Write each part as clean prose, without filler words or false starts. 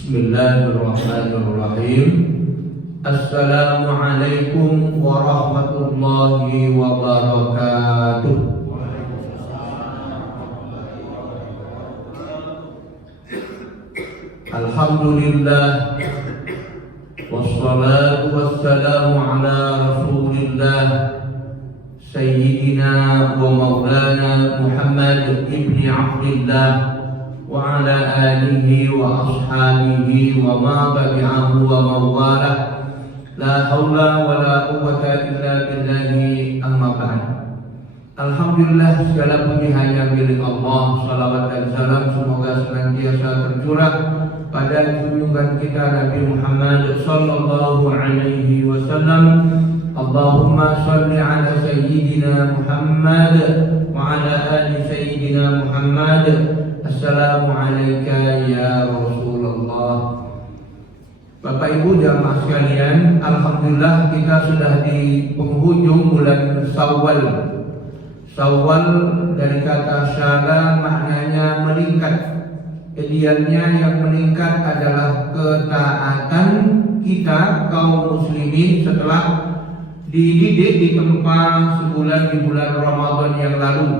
Bismillahirrahmanirrahim. Assalamualaikum warahmatullahi wabarakatuh. Alhamdulillah, wassalatu wassalamu ala rasulillah Sayyidina wa maulana Muhammad ibni Abdillah wa ala alihi wa ashabihi wa ma tabi'ahu wa mawalah. La hawla wa la quwwata illa billahi, amma ba'd. Alhamdulillah, segala puji hanya milik Allah. Salawat dan salam semoga senantiasa tercurah pada junjungan kita Nabi Muhammad sallallahu alaihi wasallam. Allahumma shalli ala sayyidina Muhammad wa ala ali sayyidina Muhammad. Assalamualaikum ya Rasulullah. Bapak Ibu jamaah sekalian, alhamdulillah kita sudah di penghujung bulan Syawal. Syawal dari kata syara maknanya meningkat. Idealnya yang meningkat adalah ketaatan kita kaum muslimin setelah dididik di tempat sebulan di bulan Ramadan yang lalu,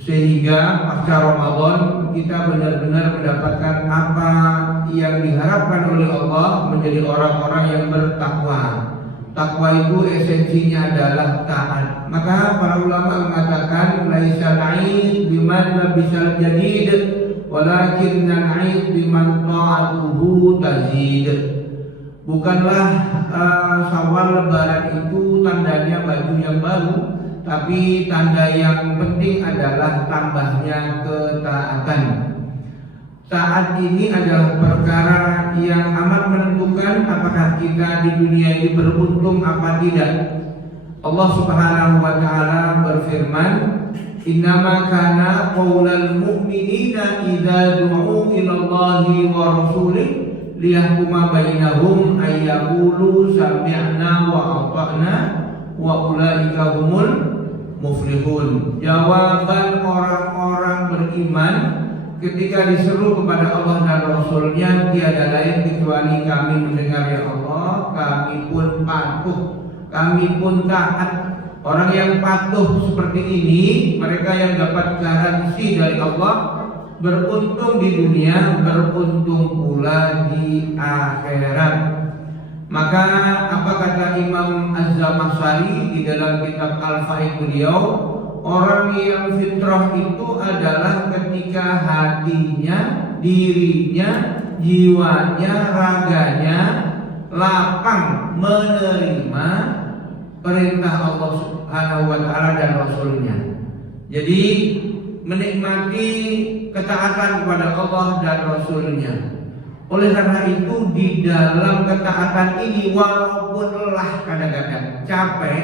sehingga pasca Ramadan kita benar-benar mendapatkan apa yang diharapkan oleh Allah, menjadi orang-orang yang bertakwa. Takwa itu esensinya adalah taat. Maka para ulama mengatakan laisa al-'aid biman labisal jadid walakinna al-'aid biman ta'atuhu tazid. Bukanlah Syawal lebaran itu tandanya baju yang baru, tapi tanda yang penting adalah tambahnya ketaatan. Taat ini adalah perkara yang amat menentukan apakah kita di dunia ini beruntung apa tidak. Allah Subhanahu wa taala berfirman, "Innama kana qaulal mu'minina idza du'u ila Allahi wa rasulih liyahkuma bainahum ay yaqulu sami'na wa ata'na wa ulaika humul muflihun." Jawaban orang-orang beriman ketika diseru kepada Allah dan Rasulnya tiada lain kecuali kami mendengar ya Allah, kami pun patuh, kami pun taat. Orang yang patuh seperti ini, mereka yang dapat garansi dari Allah beruntung di dunia, beruntung pula di akhirat. Maka apa kata Imam Az-Zamakhsyari di dalam kitab Al-Faid beliau, orang yang fitrah itu adalah ketika hatinya, dirinya, jiwanya, raganya lapang menerima perintah Allah Subhanahu wa taala dan Rasulnya. Jadi menikmati ketaatan kepada Allah dan Rasulnya. Oleh karena itu di dalam ketaatan ini walaupun lelah kadang-kadang capek,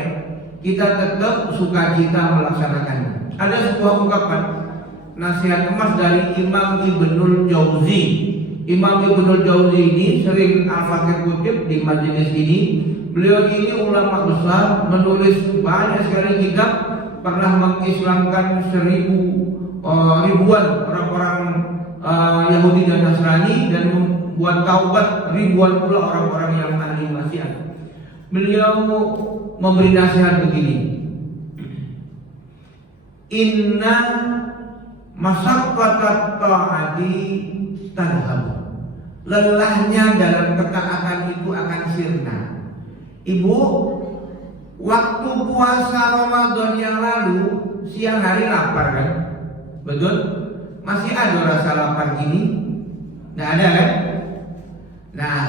kita tetap sukacita melaksanakannya. Ada sebuah ungkapan nasihat emas dari Imam Ibnul Jauzi. Imam Ibnul Jauzi ini sering Al-Fakir kutip di majelis ini. Beliau ini ulama besar, menulis banyak sekali kitab, pernah mengislamkan ribuan orang-orang Yahudi dan Nasrani, dan membuat taubat ribuan pula orang-orang yang ahli maksiat. Beliau memberi nasihat begini, inna masyaqqatat ta'ati tadhhab. Lelahnya dalam ketaatan itu akan sirna. Ibu, waktu puasa Ramadan yang lalu siang hari lapar kan? Betul? Masih ada rasa lapar gini? Nggak ada kan? Nah,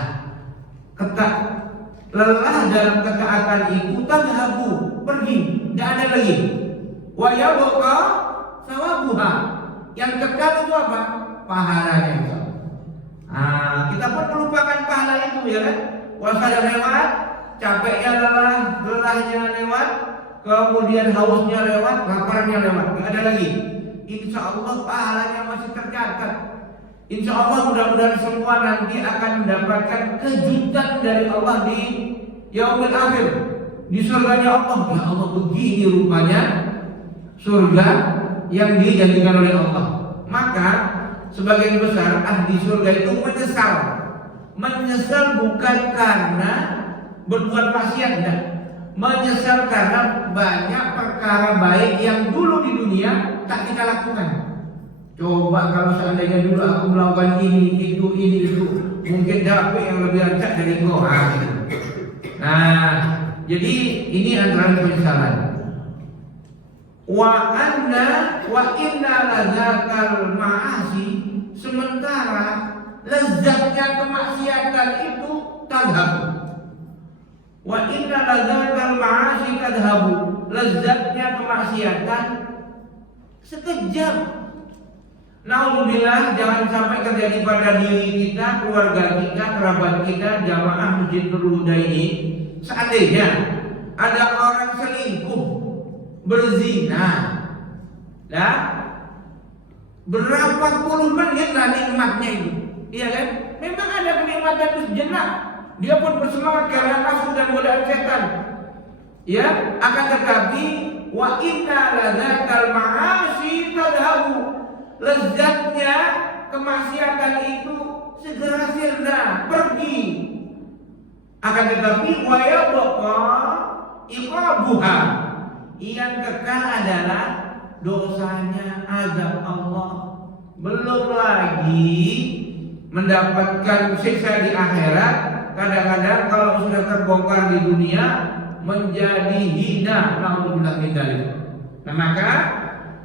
lelah dalam ketaatan itu tadhhabu, pergi, tidak ada lagi. Wa yabqa sawabuha. Yang kekal itu apa? Pahalanya itu. Kita pun melupakan pahala itu, ya kan? Puasa lewat, capeknya lelahnya lewat, kemudian hausnya lewat, laparnya lewat, nggak ada lagi. Insya Allah pahalanya masih tercatat. Insya Allah mudah-mudahan semua nanti akan mendapatkan kejutan dari Allah di yaumil akhir, di surganya Allah. Ya Allah, begini rupanya surga yang dijanjikan oleh Allah. Maka sebagian besar ahli surga itu menyesal. Menyesal bukan karena berbuat maksiat, enggak. Menyesal karena banyak perkara baik yang dulu di dunia tak kita lakukan. Coba kalau seandainya dulu aku melakukan ini, itu, mungkin dapat yang lebih rancak dari kau. Nah, jadi ini antara penyesalan. Wa inna lazzatal ma'asi, sementara lezatnya kemaksiatan itu tadhabu. Wa inna lazzatal ma'asi tadhabu, lezatnya kemaksiatan sekejap. Naudzubillah, jangan sampai terjadi pada diri kita, keluarga kita, kerabat kita, jamaah Masjid Nurul Huda ini. Seandainya ada orang selingkuh, berzina, ya, berapa puluh menit lah nikmatnya itu, iya kan? Memang ada kenikmatan itu sejenak, dia pun bersemangat karena nafsu dan godaan setan, ya. Akan tetapi wa inna lazzatal ma'asi tadhabu, lezatnya kemaksiatan itu segera sirna, pergi. Akan tetapi wa yabqa iqabuha, yang kekal adalah dosanya, azab Allah. Belum lagi mendapatkan siksa di akhirat. Kadang-kadang kalau sudah terbongkar di dunia menjadi hina, naudzubillah min dzalik. Nah, maka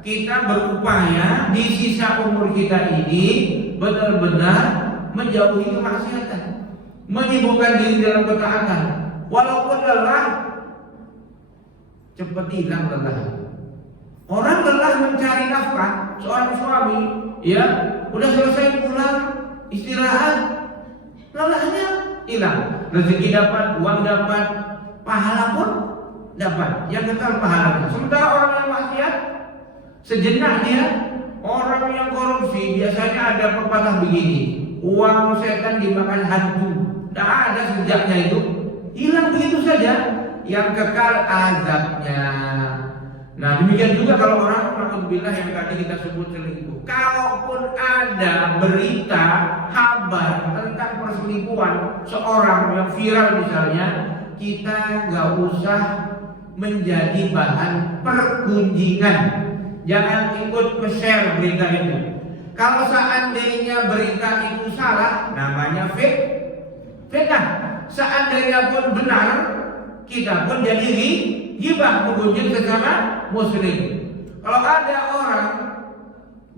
kita berupaya di sisa umur kita ini benar-benar menjauhi kemaksiatan, menyibukkan diri dalam ketaatan. Walaupun lelah, cepat hilang lelah. Orang lelah mencari nafkah, seorang suami, ya, udah selesai pulang istirahat, lelahnya hilang. Rezeki dapat, uang dapat, pahala pun dapat, yang kekal pahalanya. Sementara orang yang maksiat, sejenak dia. Orang yang korupsi biasanya ada pepatah begini, uang setan dimakan hantu. Tidak ada sejaknya itu, hilang begitu saja. Yang kekal azabnya. Nah, demikian juga kalau orang, alhamdulillah, yang tadi kita sebut selingkuh. Kalaupun ada berita kabar tentang perselingkuhan seorang yang viral misalnya, kita nggak usah menjadi bahan pergunjingan. Jangan ikut share berita itu. Kalau seandainya berita itu salah, namanya fitnah. Seandainya pun benar, kita pun jadi ghibah, mengunjung sesama muslim. Kalau ada orang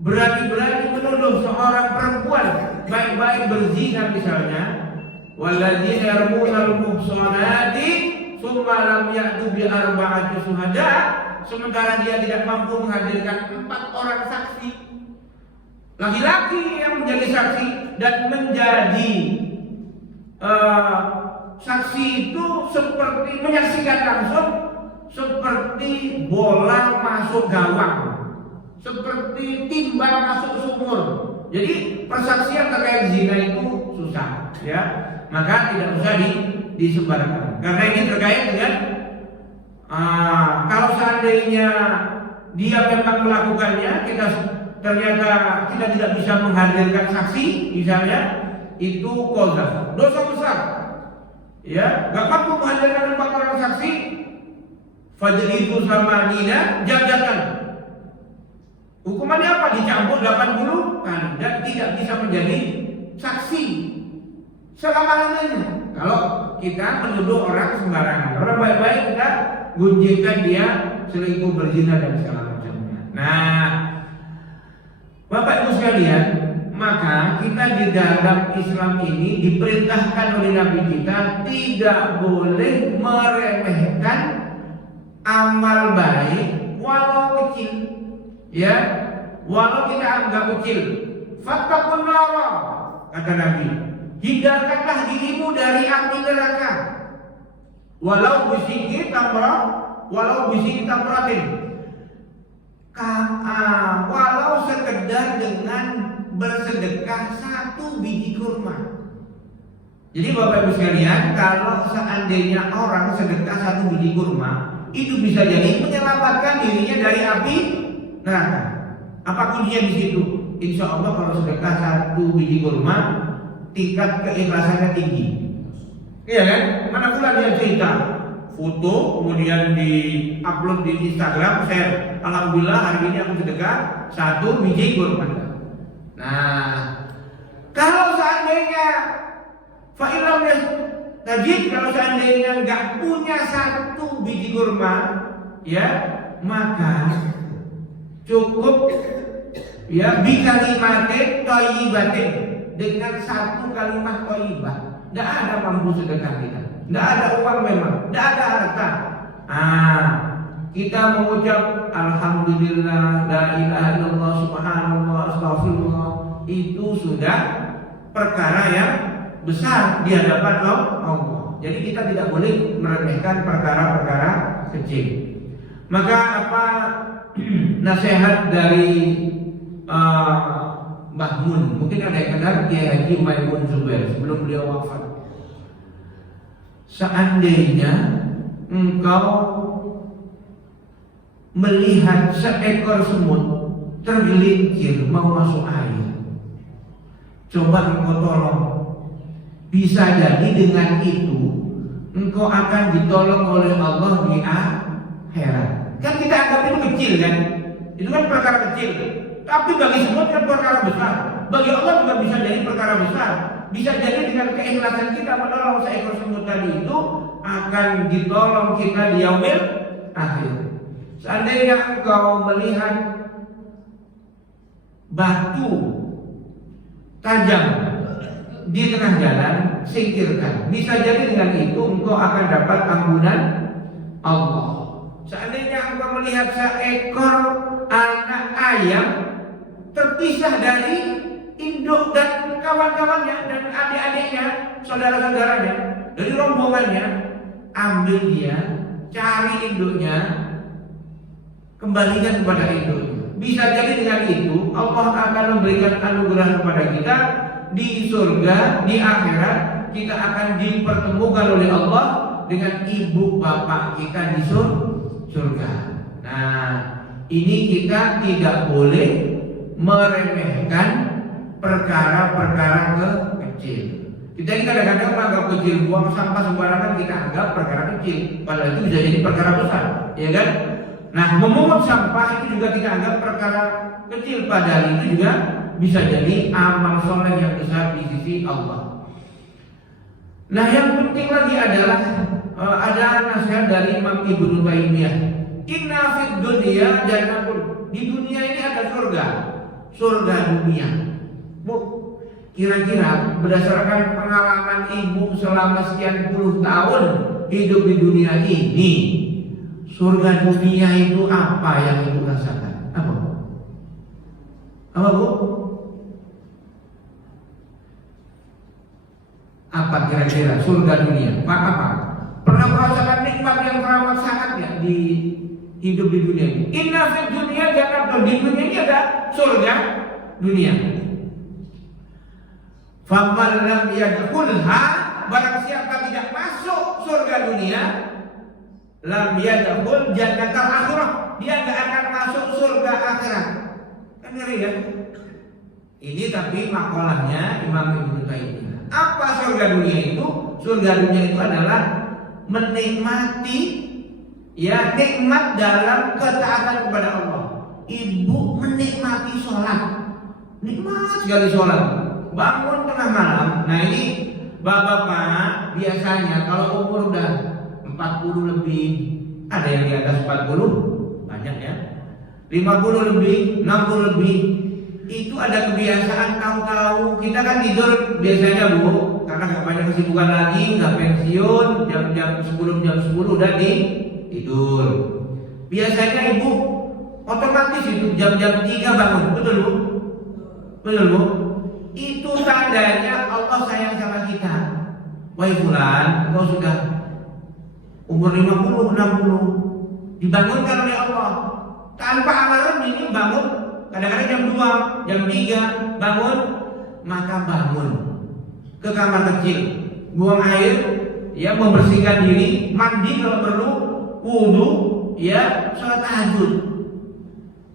berani-berani menuduh seorang perempuan baik-baik berzina misalnya, walladzina yarmunal muhsanati tsumma lam ya'tu bi arba'ati syuhada, sementara dia tidak mampu menghadirkan 4 orang saksi, laki-laki yang menjadi saksi dan menjadi saksi itu seperti menyaksikan langsung, seperti bola masuk gawang, seperti timbal masuk sumur. Jadi persaksian terkait zina itu susah, ya. Maka tidak usah disebarkan. Karena ini terkait dengan kalau seandainya dia memang melakukannya, kita ternyata kita tidak bisa menghadirkan saksi, misalnya, itu qadzaf, dosa besar. Ya, gak mampu menghadirkan 4 orang saksi, fajridu samanina jaldatan. Hukumannya apa? Dicambuk 80 kali dan tidak bisa menjadi saksi selama-lamanya. Kalau kita menuduh orang sembarangan, orang baik-baik kita gunjingkan dia selingkuh, berzina dan segala macamnya. Nah, Bapak Ibu sekalian, maka kita di dalam Islam ini diperintahkan oleh Nabi kita tidak boleh meremehkan amal baik walau kecil, ya, walau kita anggap kecil. Fattaqun nara, kata Nabi, hindarkanlah dirimu dari api neraka, walau bisiki tamratin, walau sekedar dengan bersedekah 1 biji kurma. Jadi Bapak Ibu sekalian, kalau seandainya orang sedekah 1 biji kurma, itu bisa jadi menyelamatkan dirinya dari api neraka. Apa kuncinya di situ? insya Allah kalau sedekah 1 biji kurma tingkat keikhlasannya tinggi. Iya kan? Mana pula dia cerita foto kemudian di upload di Instagram, share, alhamdulillah hari ini aku sedekah 1 biji kurma. Nah, kalau seandainya fa'ilam tajid, kalau seandainya nggak punya 1 biji kurma, ya maka cukup ya bikalimate thayyibatin, dengan 1 kalimat thayyibah. Nggak ada mampu sedekah kita, nggak ada uang memang, nggak ada harta. Kita mengucap alhamdulillah, la ilaha illallah, subhanallah, astagfirullah, itu sudah perkara yang besar di hadapan Allah. Jadi kita tidak boleh meremehkan perkara-perkara kecil. Maka apa nasihat dari Mbah Mun? Mungkin ada yang kenal Kiai Haji Maimun Zubair sebelum beliau wafat. Seandainya engkau melihat seekor semut tergelincir mau masuk air, coba engkau tolong. Bisa jadi dengan itu engkau akan ditolong oleh Allah di akhirat. Kan kita anggap itu kecil kan? Itu kan perkara kecil. Tapi bagi semut kan perkara besar. Bagi Allah juga bisa jadi perkara besar. Bisa jadi dengan keikhlasan kita menolong seekor semut tadi itu akan ditolong kita di yaumil akhir. Seandainya engkau melihat batu tajam di tengah jalan, singkirkan. Bisa jadi dengan itu engkau akan dapat ampunan Allah. Seandainya engkau melihat seekor anak ayam terpisah dari induk dan kawan-kawannya dan adik-adiknya, saudara-saudaranya, dari rombongannya, ambil dia, cari induknya, kembalikan kepada induknya. Bisa jadi dengan itu Allah akan memberikan anugerah kepada kita di surga, di akhirat. Kita akan dipertemukan oleh Allah dengan ibu bapak kita di surga. Nah, ini kita tidak boleh meremehkan perkara-perkara kecil. Kita ini kadang-kadang menganggap kecil, buang sampah sembarangan kita anggap perkara kecil, padahal itu bisa jadi perkara besar, ya kan? Nah, memungut sampah itu juga kita anggap perkara kecil, padahal itu juga bisa jadi amal soleh yang besar di sisi Allah. Nah, yang penting lagi adalah ada nasihat dari Imam Ibnu Taimiyah. Inna fid dunya jannatun. Di dunia ini ada surga dunia. Bu, kira-kira berdasarkan pengalaman ibu selama sekian puluh tahun hidup di dunia ini, surga dunia itu apa yang ibu rasakan? Apa? Apa bu? Apa kira-kira surga dunia? Apa? Pernah merasakan nikmat yang teramat sangat ya di hidup di dunia ini? Inna fid dunya jannatun. Di dunia ini ada surga dunia. Faman lam yadkhulha, barang siapa tidak masuk surga dunia, lam yadkhul jannatal akhirah, dia enggak akan masuk surga akhirat. Kan ngeri kan? Ini tapi makolahnya Imam Ibnu Taimiyah. Apa surga dunia itu? Surga dunia itu adalah menikmati ya nikmat dalam ketaatan kepada Allah. Ibu menikmati sholat, nikmat sekali sholat, bangun tengah malam. Nah ini bapak-bapak biasanya kalau umur udah 40 lebih, ada yang di atas 40 banyak ya, 50 lebih, 60 lebih, itu ada kebiasaan tahu-tahu kita kan tidur biasanya bu, karena gak banyak kesibukan lagi, gak pensiun, jam 10 udah tidur. Biasanya ibu otomatis itu jam 3 bangun, betul bu? Betul bu? Itu tandanya Allah sayang sama kita. Wahai fulan, kau sudah umur 50, 60, dibangunkan oleh Allah tanpa alarm. Ini bangun kadang-kadang jam 2, jam 3 bangun, maka bangun ke kamar kecil, buang air, ya membersihkan diri, mandi kalau perlu, wudu, ya sholat tahajud.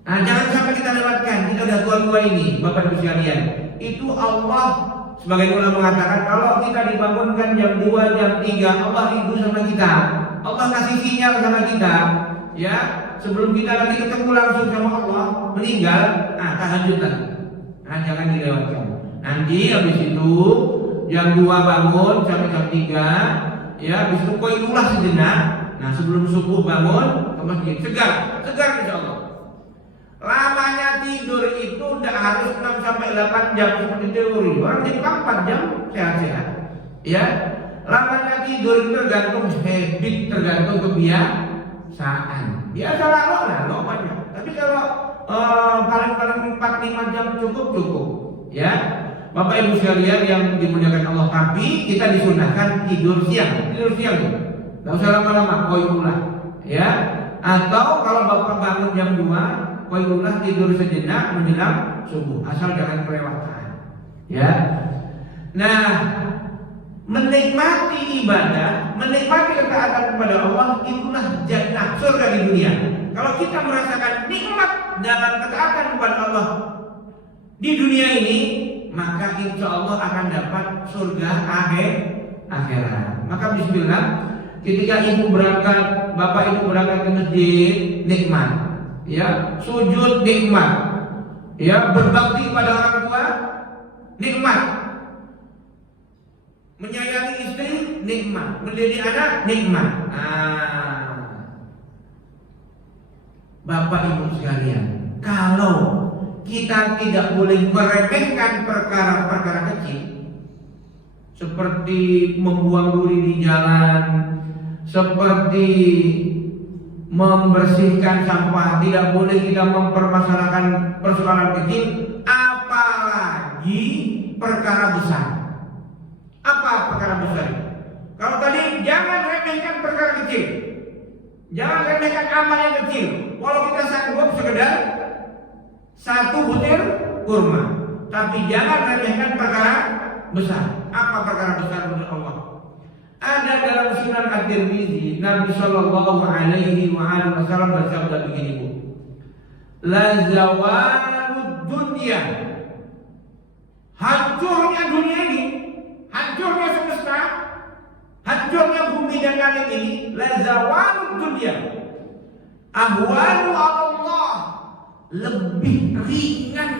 Nah, jangan sampai kita lewatkan. Kita udah tua-tua ini, Bapak Ibu sekalian. Itu Allah sebagai ulama mengatakan kalau kita dibangunkan jam 2, jam 3, Allah rindu sama kita. Allah kasih sinyal sama kita, ya. Sebelum kita nanti ketemu langsung sama Allah, meninggal, nah tahajud lagi. Nah, jangan dilewatkan. Nanti habis itu jam 2 bangun sampai jam 3, ya, habis itu qailulah sejenak. Nah, sebelum subuh bangun ke masjid, segar insya Allah. Lamanya tidur itu tidak harus 6 sampai 8 jam seperti teori. Orang Jepang 4 jam sehat-sehat. Ya, lamanya tidur itu tergantung habit, tergantung kebiasaan. Biasa lalu banyak. Tapi kalau paling 4-5 jam cukup. Ya, Bapak Ibu sekalian yang dimuliakan Allah, tapi kita disunahkan tidur siang. Nggak usah lama-lama, qailulah. Ya, atau kalau Bapak bangun jam 2, qailulah tidur sejenak menjelang subuh, asal jangan kelewatan. Ya. Nah, menikmati ibadah, menikmati ketaatan kepada Allah, itulah jannah, surga di dunia. Kalau kita merasakan nikmat dalam ketaatan kepada Allah di dunia ini, maka insya Allah akan dapat surga akhirat. Maka bismillah, ketika ibu berangkat, bapak ibu berangkat ke masjid, nikmat. Ya, sujud nikmat. Ya, berbakti pada orang tua nikmat. Menyayangi istri nikmat, mendidik anak nikmat. Bapak Ibu sekalian, kalau kita tidak boleh meremehkan perkara-perkara kecil seperti membuang duri di jalan, seperti membersihkan sampah, tidak boleh kita mempermasalahkan persoalan kecil, apalagi perkara besar. Apa perkara besar? Kalau tadi jangan remehkan perkara kecil, jangan remehkan amal yang kecil. Walau kita sanggup sekedar 1 butir kurma, tapi jangan remehkan perkara besar. Apa perkara besar menurut Allah? Ada dalam Sunan At-Tirmizi, Nabi Shallallahu Alaihi Wasallam bersabda begini, Bu, la zawalud dunya, hancurnya dunia ini, hancurnya semesta, hancurnya bumi dan langit ini, la zawalud dunya, ahwanu Allah, lebih ringan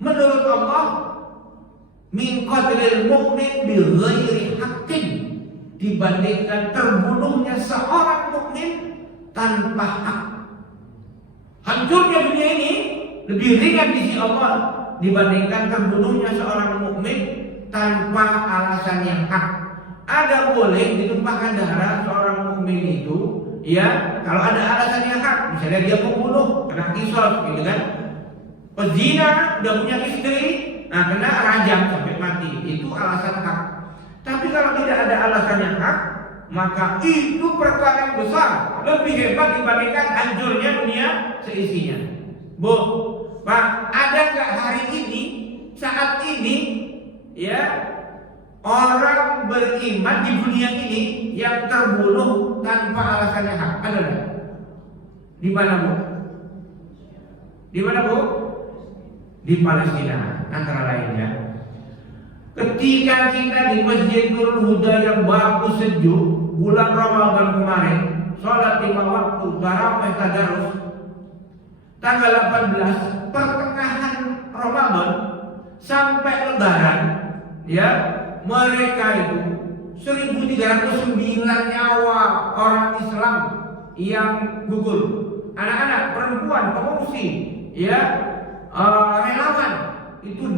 menurut Allah min qatlil mu'min bi ghairi haqqin, dibandingkan terbunuhnya seorang mukmin tanpa hak. Hancurnya dunia ini lebih ringan di sisi Allah dibandingkan terbunuhnya seorang mukmin tanpa alasan yang hak. Ada boleh ditumpahkan darah seorang mukmin itu, ya, kalau ada alasan yang hak, misalnya dia membunuh, kena qisas, gitu kan. Pezina udah punya istri, nah kena rajam sampai mati, itu alasan hak. Tapi kalau tidak ada alasan yang hak, maka itu perkara yang besar, lebih hebat dibandingkan hancurnya dunia seisinya. Bu, Pak, ada nggak hari ini, saat ini, ya, orang beriman di dunia ini yang terbunuh tanpa alasan yang hak? Ada nggak? Di mana, Bu? Di mana, Bu? Di Palestina, antara lainnya. Ketika kita di Masjid Nurul Huda yang bagus sejuk, bulan Ramadan kemarin, sholat 5 waktu, tarawih tadarus, tanggal 18, pertengahan Ramadan sampai Lebaran, ya, mereka itu 1.309 nyawa orang Islam yang gugur, anak-anak, perempuan, pengungsi, ya, relawan itu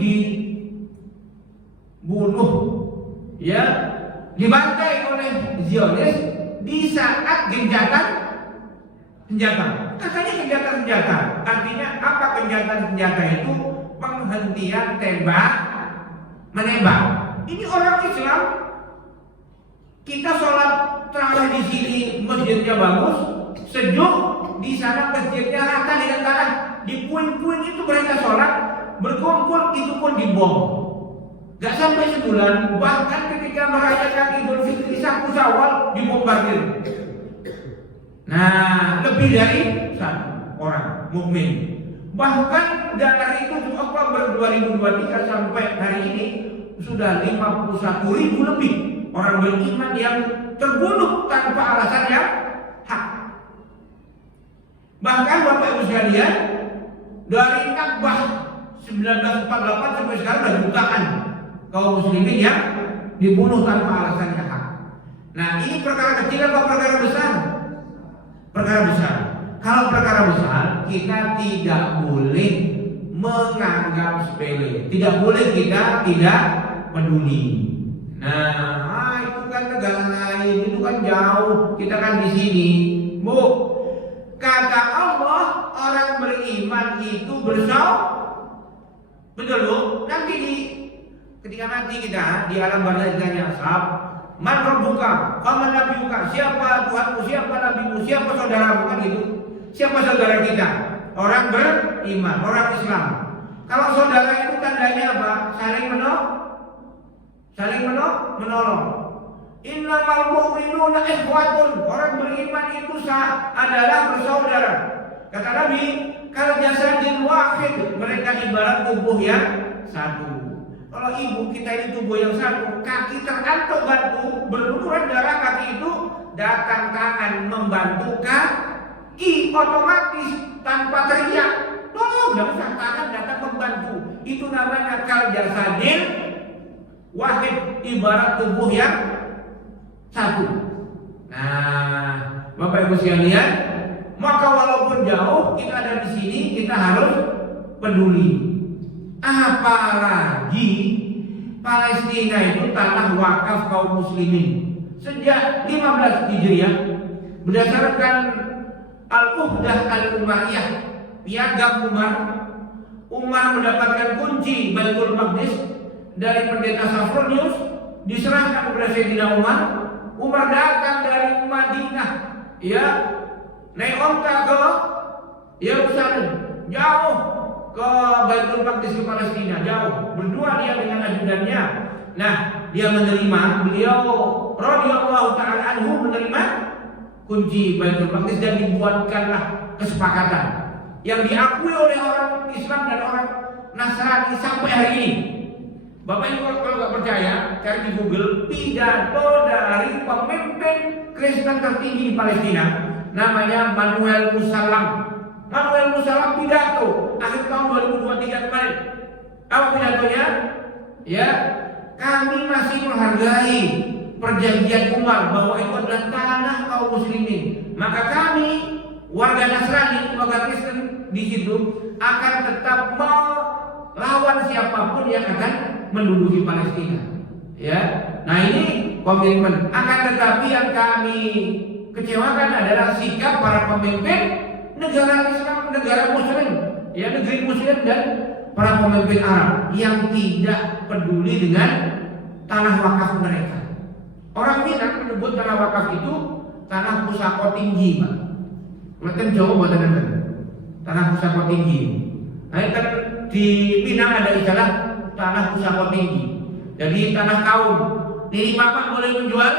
dibunuh, ya, dibantai oleh Zionis di saat gencatan senjata. Katanya gencatan senjata, artinya apa gencatan senjata itu? Penghentian tembak menembak. Ini orang Islam, kita sholat terawih di sini, masjidnya bagus, sejuk, di sana masjidnya rata dengan tanah. Di puing-puing itu mereka sholat, berkumpul, itu pun dibom. Gak sampai sebulan, bahkan ketika merayakan Idul Fitri 1 Syawal dibombardir. Nah, lebih dari 1. orang mukmin. Bahkan dari itu Oktober 2023 sampai hari ini sudah 51.000 lebih orang beriman yang terbunuh tanpa alasan yang hak. Bahkan Bapak Ibu sekalian, dari Nakbah 1948 sampai sekarang ada jutaan kaum muslimin yang dibunuh tanpa alasan yang hak. Nah, ini perkara kecil atau perkara besar? Perkara besar. Kalau perkara besar, kita tidak boleh menganggap sepele. Tidak boleh kita tidak peduli. Nah, itu kan negara lain, itu kan jauh. Kita kan di sini. Bu, kata Allah, orang beriman itu bersaudara. Betul Bu? Nanti ketika nanti kita di alam barzakh ditanya ashab, man rabbuka, faman nabiyuka, siapa Tuhanmu, siapa nabimu, siapa saudaramu, kan gitu. Siapa saudara kita? Orang beriman, orang Islam. Kalau saudara itu tandanya apa? Saling menolong. Innamal mu'minuna ikhwatun. Orang beriman itu adalah bersaudara. Kata Nabi, kal jasadin wahid, mereka ibarat tubuh yang satu. Kalau ibu kita ini tubuh yang satu, kaki tergantung batu, berlumuran darah kaki itu, datang tangan membantu kaki, otomatis tanpa teriak, tolong, tidak usah, tangan datang membantu. Itu namanya kal jasadin wahid, ibarat tubuh yang satu. Nah, Bapak Ibu sekalian, maka walaupun jauh kita ada di sini, kita harus peduli. Apalagi Palestina itu tanah wakaf kaum muslimin sejak 15 Hijriah berdasarkan Al-Uqdah Al-Umayyah, piagam Umar mendapatkan kunci Baitul Maqdis dari pendeta Safronius, diserahkan kepada Sayyidina Umar. Umar datang dari Madinah, ya, naik onta ke Yerusalem, jauh ke Baitul Maqdis, ke Palestina, jauh. Berdua dia dengan ajudannya. Nah, dia menerima, beliau radhiyallahu taala anhu menerima kunci Baitul Maqdis dan dibuatkanlah kesepakatan yang diakui oleh orang Islam dan orang Nasrani sampai hari ini. Bapak Ibu kalau nggak percaya, cari di Google pidato dari pemimpin Kristen tertinggi di Palestina, namanya Manuel Musallam. Manuel Musallam pidato akhir tahun 2023 kemarin. Apa pidatonya? Ya, kami masih menghargai perjanjian Umar bahwa itu adalah tanah kaum muslimin. Maka kami warga Nasrani, warga Kristen di situ akan tetap melawan siapapun yang akan menduduki Palestina. Ya, nah ini komitmen. Akan tetapi yang kami kecewakan adalah sikap para pemimpin negara Islam, negara Muslim, ya, negeri Muslim dan para pemimpin Arab yang tidak peduli dengan tanah wakaf mereka. Orang Minang menyebut tanah wakaf itu tanah pusako tinggi, Pak. Mungkin Jawa buat tanah pusako tinggi. Nah, kan di Minang ada istilah tanah pusako tinggi. Jadi tanah kaum. Nini Bapak boleh menjual?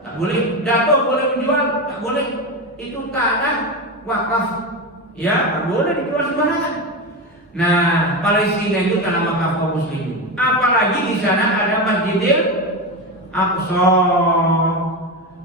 Tak boleh. Dato boleh menjual? Tak boleh. Itu tanah wakaf. Ya, tak boleh dijual sembarangan. Nah, Palestina itu tanah wakaf kaum muslimin. Apalagi di sana ada Masjidil Aqsa.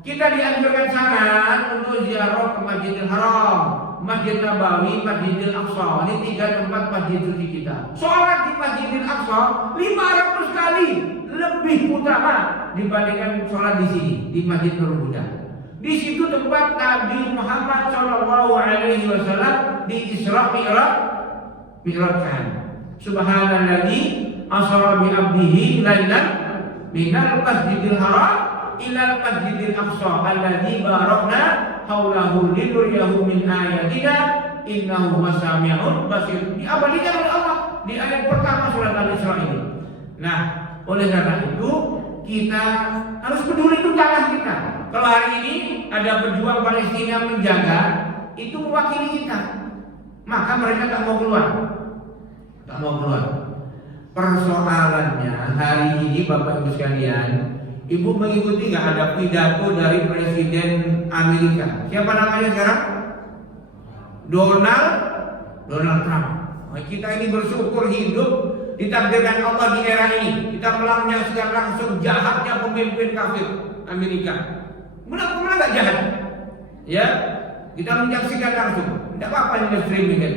Kita dianjurkan sangat untuk ziarah ke Masjidil Haram, Masjid Nabawi, Masjidil Aqsa. Ini 3 tempat masjid suci kita. Sholat di Masjidil Aqsa 500 kali lebih utama dibandingkan sholat di sini, di Masjid Nurul Huda. Di situ tempat Nabi Muhammad SAW di Isra Mi'rajkan. Subhanalladzi asra bi 'abdihi lailan minal masjidil haram ilal masjidil aqsa alladzi barakna haulahu linuriyahu min ayatina innahu wasami'un basir. Diabadikan oleh Allah di ayat pertama surat Al-Isra ini. Nah, oleh karena itu kita harus peduli itu tanah kita. Kalau hari ini ada pejuang Palestina menjaga, itu mewakili kita, maka mereka tak mau keluar. Persoalannya hari ini Bapak Ibu sekalian, Ibu mengikuti nggak ada pidato dari Presiden Amerika? Siapa namanya sekarang? Donald Trump. Nah, kita ini bersyukur hidup ditakdirkan Allah di era ini. Kita menyaksikan langsung jahatnya pemimpin kafir Amerika. Mana nggak jahat? Ya, kita menyaksikan langsung. Tidak apa-apa ini live streaming kan?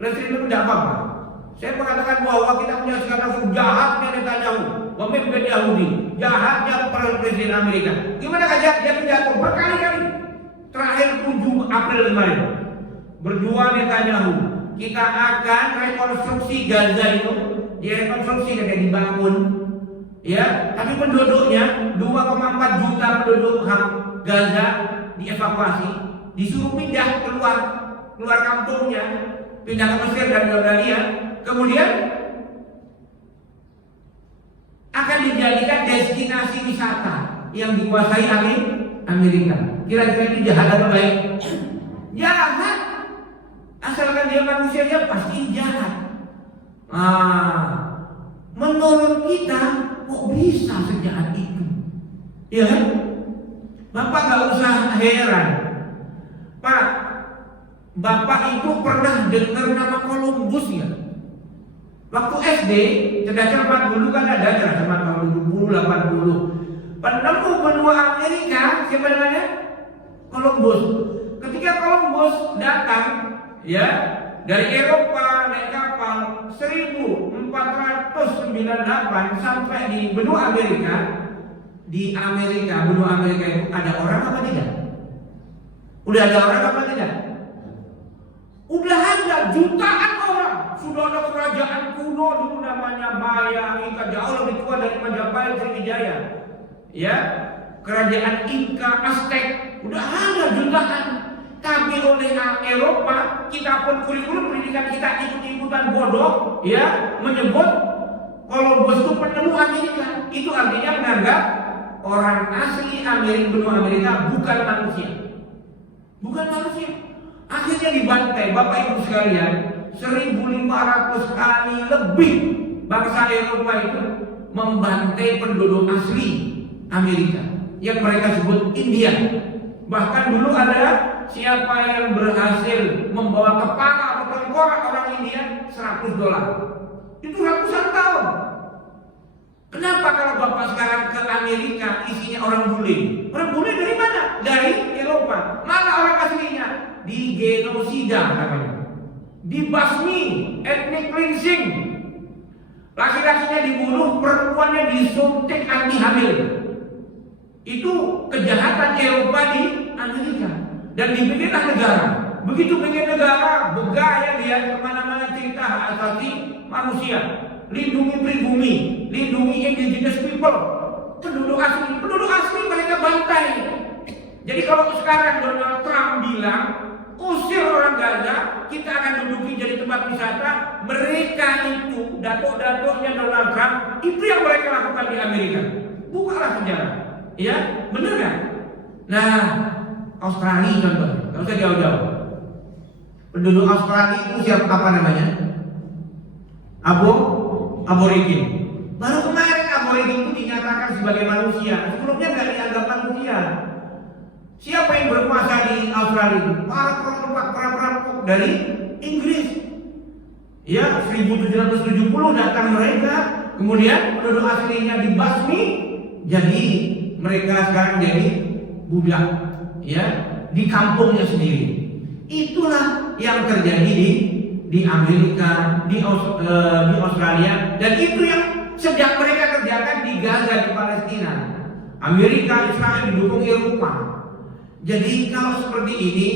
Live streaming tidak apa-apa. Saya mengatakan bahwa kita menyaksikan langsung jahatnya Netanyahu, pemimpin Yahudi, jahatnya presiden Amerika. Gimana aja dia jatuh berkali-kali. Terakhir 7 April kemarin, berjuang Netanyahu. Kita akan rekonstruksi Gaza itu, direkonstruksi dan dibangun, ya. Tapi penduduknya 2,4 juta penduduk Gaza dievakuasi, disuruh pindah keluar kampungnya, pindah ke Mesir dan Yordania. Kemudian akan dijadikan destinasi wisata yang dikuasai Amerika. Kira-kira itu jahat atau baik? Jahat. Asalkan dia manusia, dia pasti jahat. Menurut kita kok bisa sejahat itu? Ya kan? Bapak gak usah heran. Pak, Bapak itu pernah dengar nama Columbus ya? Waktu SD, cerdas-cermat dulu kan ada cerdas-cermat tahun 70, 80. Penemu benua Amerika, siapa namanya? Columbus. Ketika Columbus datang, ya, dari Eropa naik kapal 1498 sampai di benua Amerika. Di Amerika, benua Amerika itu ada orang apa tidak? Udah ada orang apa tidak? Udah ada jutaan orang. Sudah ada kerajaan kuno dulu namanya Maya, Inka, jauh lebih tua dari Majapahit, Sriwijaya. Ya, kerajaan Inka, Aztec, udah ada jutaan. Tapi oleh Eropa, kita pun kurikulum pendidikan kita ikut-ikutan bodoh, ya, menyebut Columbus itu penemu Amerika. Itu artinya menganggap orang asli benua Amerika bukan manusia. Bukan manusia. Akhirnya dibantai, Bapak Ibu sekalian, 1.500 kali lebih bangsa Eropa itu membantai penduduk asli Amerika yang mereka sebut Indian. Bahkan dulu ada siapa yang berhasil membawa kepala atau tengkorak orang India $100. Itu ratusan tahun. Kenapa kalau Bapak sekarang ke Amerika isinya orang bule? Orang bule dari mana? Dari Eropa. Mana orang aslinya? Di genosida namanya. Dibasmi, ethnic cleansing. Laki-lakinya dibunuh, perempuannya disuntik anti hamil. Itu kejahatan Eropa di Amerika. Dan dibikinlah negara. Begitu bikin negara, bergaya dia kemana-mana cerita hak asasi manusia, lindungi pribumi, lindungi indigenous people, penduduk asli mereka bantai. Jadi kalau sekarang Donald Trump bilang usir orang Gaza, kita akan duduki jadi tempat wisata, mereka itu datuk-datuknya Donald Trump itu yang mereka lakukan di Amerika. Bukalah sejarah, ya bener kan? Nah, Australia contohnya, nggak usah jauh-jauh. Penduduk Australia itu siapa apa namanya? Aborigin. Baru kemarin aborigin itu dinyatakan sebagai manusia. Sebelumnya nggak dianggap manusia. Siapa yang berkuasa di Australia itu? Para perampok dari Inggris. Ya, 1770 datang mereka, kemudian penduduk aslinya dibasmi, jadi mereka sekarang jadi budak, ya, di kampungnya sendiri. Itulah yang terjadi di Amerika, di Australia, dan itu yang sedang mereka kerjakan di Gaza, di Palestina. Amerika, Israel didukung Eropa. Jadi kalau seperti ini,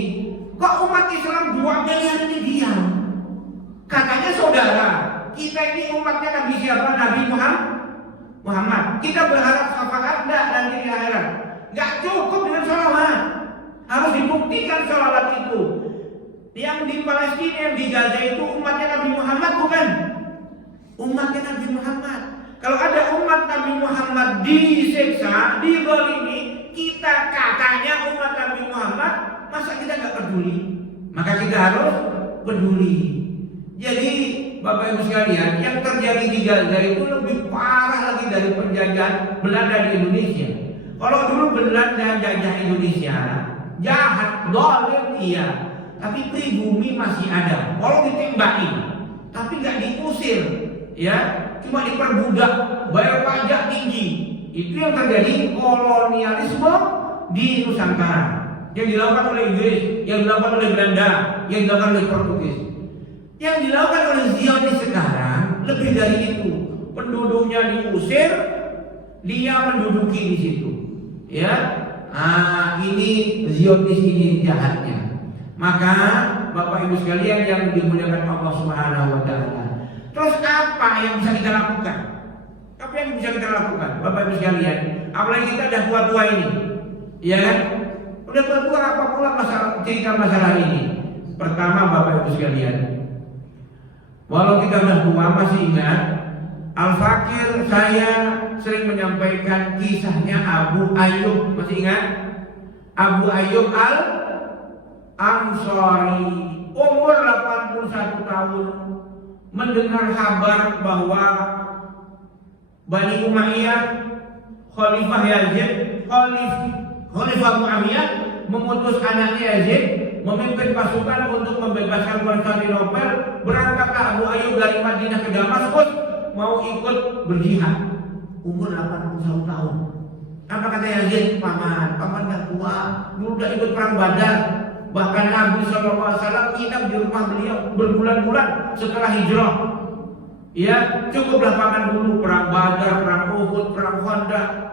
kok umat Islam 2 miliar ini diam? Katanya saudara, kita ini umatnya Nabi siapa? Nabi Muhammad. Kita berharap syafaat enggak nanti di akhirat? Enggak cukup dengan sholawat. Harus dibuktikan sholawat itu. Yang di Palestina, yang di Gaza itu umatnya Nabi Muhammad bukan? Umatnya Nabi Muhammad. Kalau ada umat Nabi Muhammad disiksa, dizalimi, kita katanya umat Nabi Muhammad, masa kita nggak peduli? Maka kita harus peduli. Jadi Bapak Ibu sekalian, yang terjadi di Gaza itu lebih parah lagi dari penjajahan Belanda di Indonesia. Kalau dulu Belanda jajah Indonesia, jahat, zalim, iya. tapi pribumi masih ada. Walau ditembaki, tapi nggak diusir, ya, cuma diperbudak, bayar pajak tinggi. Itu yang terjadi kolonialisme di Nusantara. Yang dilakukan oleh Inggris, yang dilakukan oleh Belanda, yang dilakukan oleh Portugis. Yang dilakukan oleh Zionis sekarang lebih dari itu. Penduduknya diusir, dia menduduki di situ. Ya, ini Zionis ini jahatnya. Maka Bapak Ibu sekalian yang dimuliakan Allah Subhanahu wa taala. Terus apa yang bisa kita lakukan? Apa yang bisa kita lakukan, Bapak Ibu sekalian? Apalagi kita udah tua-tua ini. Ya kan? Udah tua-tua, apa pula cerita masalah ini? Pertama, Bapak Ibu sekalian, walau kita udah tua masih ingat Al-Fakir, saya sering menyampaikan kisahnya Abu Ayyub. Masih ingat? Abu Ayyub Al-Ansari, umur 81 tahun, mendengar kabar bahwa Bani Umayyah, Khalifah Yazid, Khalifah Muawiyah mengutus anaknya Yazid memimpin pasukan untuk membebaskan Konstantinopel. Berangkatlah Abu Ayyub dari Madinah ke Damaskus mau ikut berjihad. Umur 81 tahun. Apa kata Yazid? Paman dah tua, dulu udah ikut perang Badar. Bahkan Nabi SAW nginap di rumah beliau berbulan-bulan setelah hijrah. Ya, cukuplah paman dulu perang Badar, perang Uhud, perang Khandaq.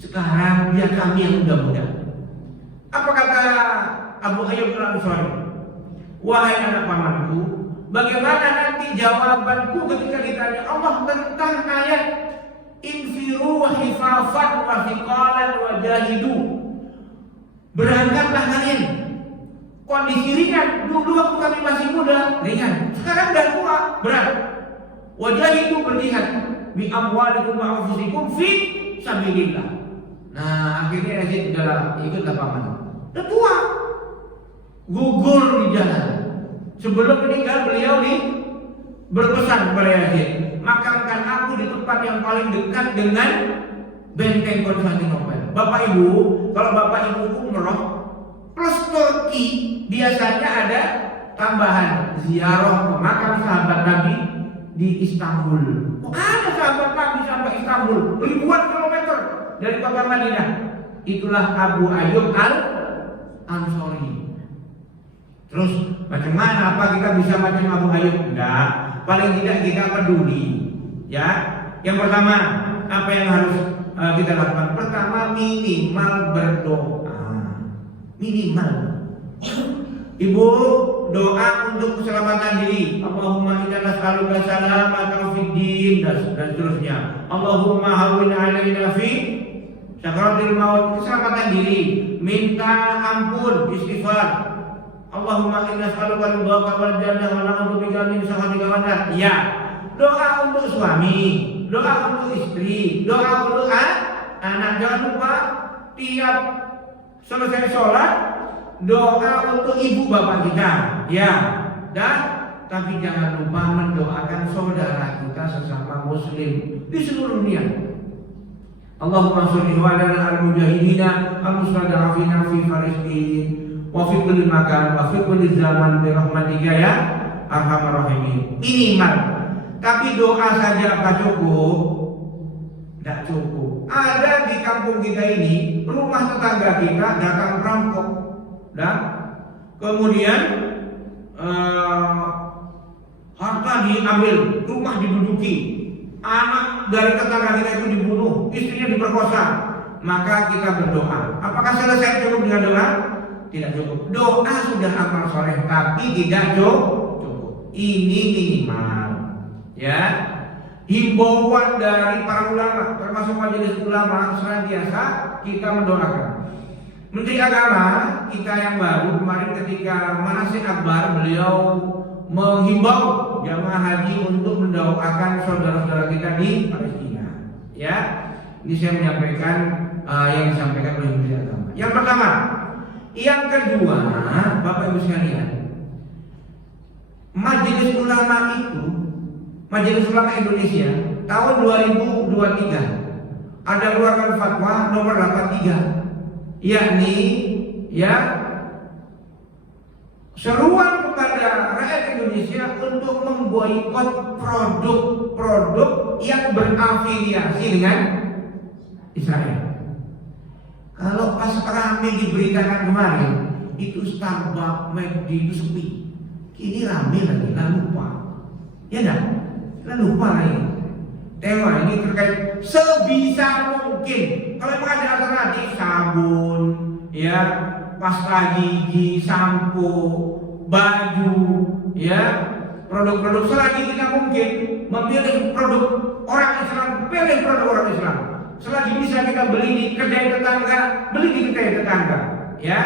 Sekarang dia kami yang muda-muda. Apa kata Abu Ayyub Al-Ansari? Wahai anak pamanku, bagaimana nanti jawabanku ketika ditanya Allah tentang ayat infiru wa hifafan wa thiqalan wa jahidu? Berangkatlah kalian. Kondisi ringan. Dulu waktu kami masih muda, ringan. Sekarang udah tua, berat. Wa jahidu, berjihad bi amwalikum wa anfusikum fi sabilillah. Nah, akhirnya Yazid udah ikutlah paman. Udah tua, gugur di jalan. Sebelum meninggal beliau berpesan kepada Yazid, makamkan aku di tempat yang paling dekat dengan benteng Konstantinopel. Bapak Ibu, kalau Bapak Ibu umroh plus Turki, biasanya ada tambahan ziarah ke makam sahabat Nabi di Istanbul. Ada sahabat Nabi sampai Istanbul, ribuan kilometer dari kota Madinah. Itulah Abu Ayyub Al-Ansari. Terus macam mana? Apa kita bisa macam Abu Ayyub? Enggak. Paling tidak kita peduli. Ya. Yang pertama, apa yang harus kita lakukan? Pertama, minimal berdoa. Minimal. Ibu, doa untuk keselamatan diri. Allahumma inna nas'aluka salamatan fid din dan seterusnya. Allahumma hawwin 'alaina fi sakaratil maut, keselamatan diri. Minta ampun, istighfar. Allahumma inna nas'aluka ridhaka wal jannah wa na'udzubika min sakhatika wan nar. Ya. Doa untuk suami, doa untuk istri, doa untuk anak. Jangan lupa tiap selesai sholat doa untuk ibu bapak kita, ya. Dan tapi jangan lupa mendoakan saudara kita sesama muslim di seluruh dunia. Allahumma sholli ala al-mujahidina al-mustada'afina fi Palestin wa fi kulli makan wa fi kulli zaman bi rahmatika ya arhamar rahimin. Minimal. Tapi doa saja apa cukup? Tidak cukup. Ada di kampung kita ini rumah tetangga kita datang perampok. Dan kemudian harta diambil, rumah diduduki, anak dari tetangga kita itu dibunuh, istrinya diperkosa. Maka kita berdoa. Apakah selesai cukup dengan doa? Tidak cukup. Doa sudah amal soleh, tapi tidak cukup. Ini minimal. Ya, himbauan dari para ulama, termasuk majelis ulama, senantiasa kita mendoakan. Menteri Agama kita yang baru kemarin ketika manasik akbar, beliau menghimbau jamaah haji untuk mendoakan saudara-saudara kita di Palestina. Ya, ini saya menyampaikan yang disampaikan oleh Menteri Agama. Yang pertama, yang kedua, Bapak Ibu sekalian, Majelis Ulama itu, Majelis Ulama Indonesia tahun 2023 ada keluarkan fatwa nomor 83, yakni ya seruan kepada rakyat Indonesia untuk memboikot produk-produk yang berafiliasi dengan Israel. Kalau pas rame diberitakan kemarin, itu Starbucks, McD itu sepi. Kini rame lagi, nggak lupa. Ya dah, nggak lupa lagi. Tema ini terkait sebisa mungkin. Kalau memang ada alternatif sabun, ya, pasta gigi, sampo, baju, ya, produk-produk selagi kita mungkin memilih produk orang Islam, pilih produk orang Islam. Selagi bisa kita beli di kedai tetangga, beli di kedai tetangga, ya.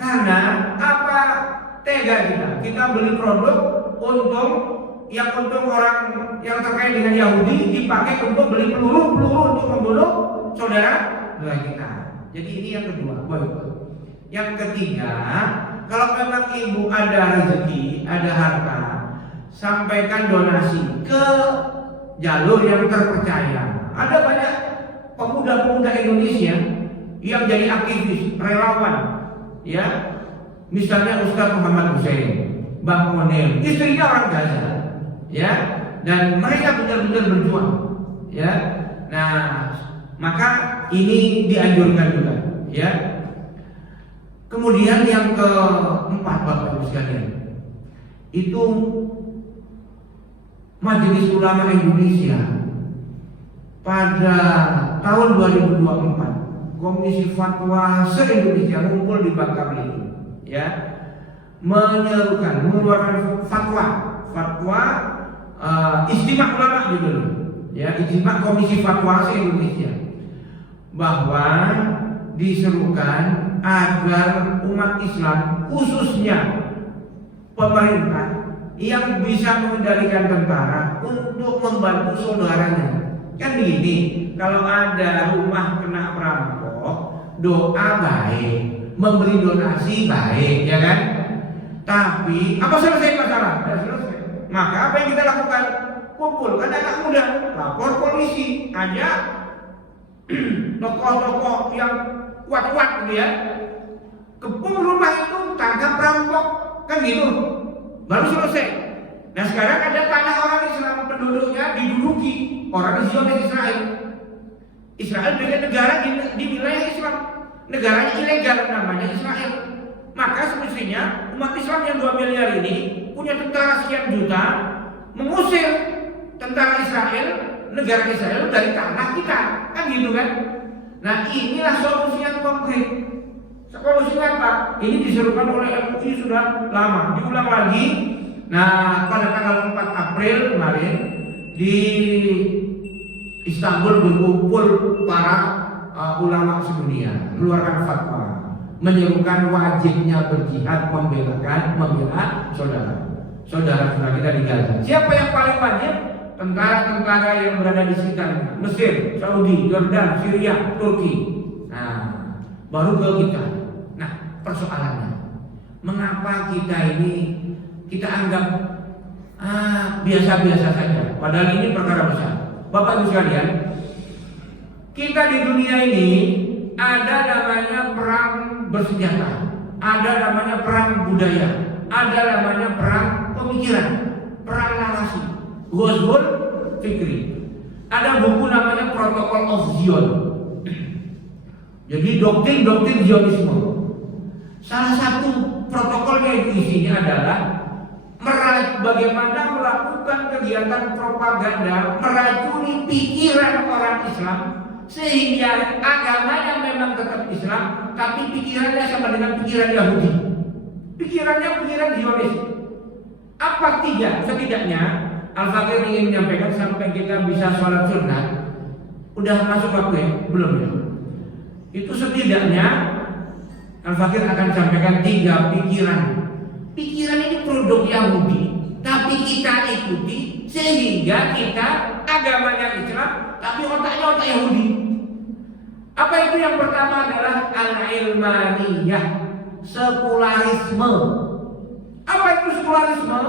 Karena apa tega kita beli produk untung orang yang terkait dengan Yahudi dipakai untuk beli peluru untuk membunuh saudara kita. Jadi ini yang kedua. Yang ketiga, kalau memang ibu ada rezeki, ada harta, sampaikan donasi ke jalur yang terpercaya. Ada banyak pemuda-pemuda Indonesia yang jadi aktivis, relawan, ya. Misalnya Ustaz Muhammad Hussein, Bang Monel, istrinya orang Gaza, ya, dan mereka benar-benar berjuang, ya. Nah, maka ini dianjurkan juga, ya. Kemudian yang keempat, Bapak Ibu sekalian, itu Majelis Ulama Indonesia pada tahun 2024 Komisi Fatwa se-Indonesia ngumpul di Bangka-Belitung, ya, mengeluarkan fatwa Ijtima Ulama gitu, ya, Ijtima Komisi Fatwa se-Indonesia, bahwa diserukan agar umat Islam khususnya pemerintah yang bisa mengendalikan tentara untuk membantu saudaranya. Kan begini, kalau ada rumah kena perampok, doa baik, memberi donasi baik, ya kan? Tapi apa selesai masalah? Tidak selesai. Maka apa yang kita lakukan? Kumpulkan anak muda, lapor polisi, ajak tokoh-tokoh yang kuat-kuat gitu ya, kepung rumah itu, tangkap perampok, kan gitu, baru selesai. Nah sekarang ada tanah orang Islam, penduduknya diduduki orang Zionis Israel. Israel dengan negara di wilayah Islam, negaranya ilegal, namanya Israel. Maka semestinya umat Islam yang 2 miliar ini punya tentara sekian juta, mengusir tentara Israel, negara Israel dari tanah kita, kan gitu kan? Nah inilah solusi yang konkret. Solusinya apa? Ini diserukan oleh MUI sudah lama, diulang lagi. Nah pada tanggal 4 April kemarin di Istanbul berkumpul para ulama sedunia, mengeluarkan fatwa, menyerukan wajibnya berjihad, membela saudara kita di Gaza. Siapa yang paling wajib? Tentara-tentara yang berada di sekitar Mesir, Saudi, Jordan, Syria, Turki. Nah, baru ke kita. Nah, persoalannya, mengapa kita anggap biasa-biasa saja? Padahal ini perkara besar. Bapak Ibu sekalian, kita di dunia ini ada namanya perang bersenjata, ada namanya perang budaya, ada namanya perang pemikiran, perang narasi. Ghazwul Fikri. Ada buku namanya Protocol of Zion. Jadi doktrin Zionisme. Salah satu protokolnya itu isinya adalah bagaimana melakukan kegiatan propaganda meracuni pikiran orang Islam sehingga agamanya memang tetap Islam, tapi pikirannya sama dengan pikiran Yahudi. Pikirannya pikiran Zionis. Apa setidaknya Al-Fakir ingin menyampaikan sampai kita bisa sholat sunnah. Udah masuk waktu ya? Belum ya? Itu setidaknya Al-Fakir akan sampaikan 3 pikiran. Pikiran ini produk Yahudi, tapi kita ikuti sehingga kita agamanya Islam, tapi otaknya otak Yahudi. Apa itu? Yang pertama adalah al-ilmaniyah, sekularisme. Apa itu sekularisme?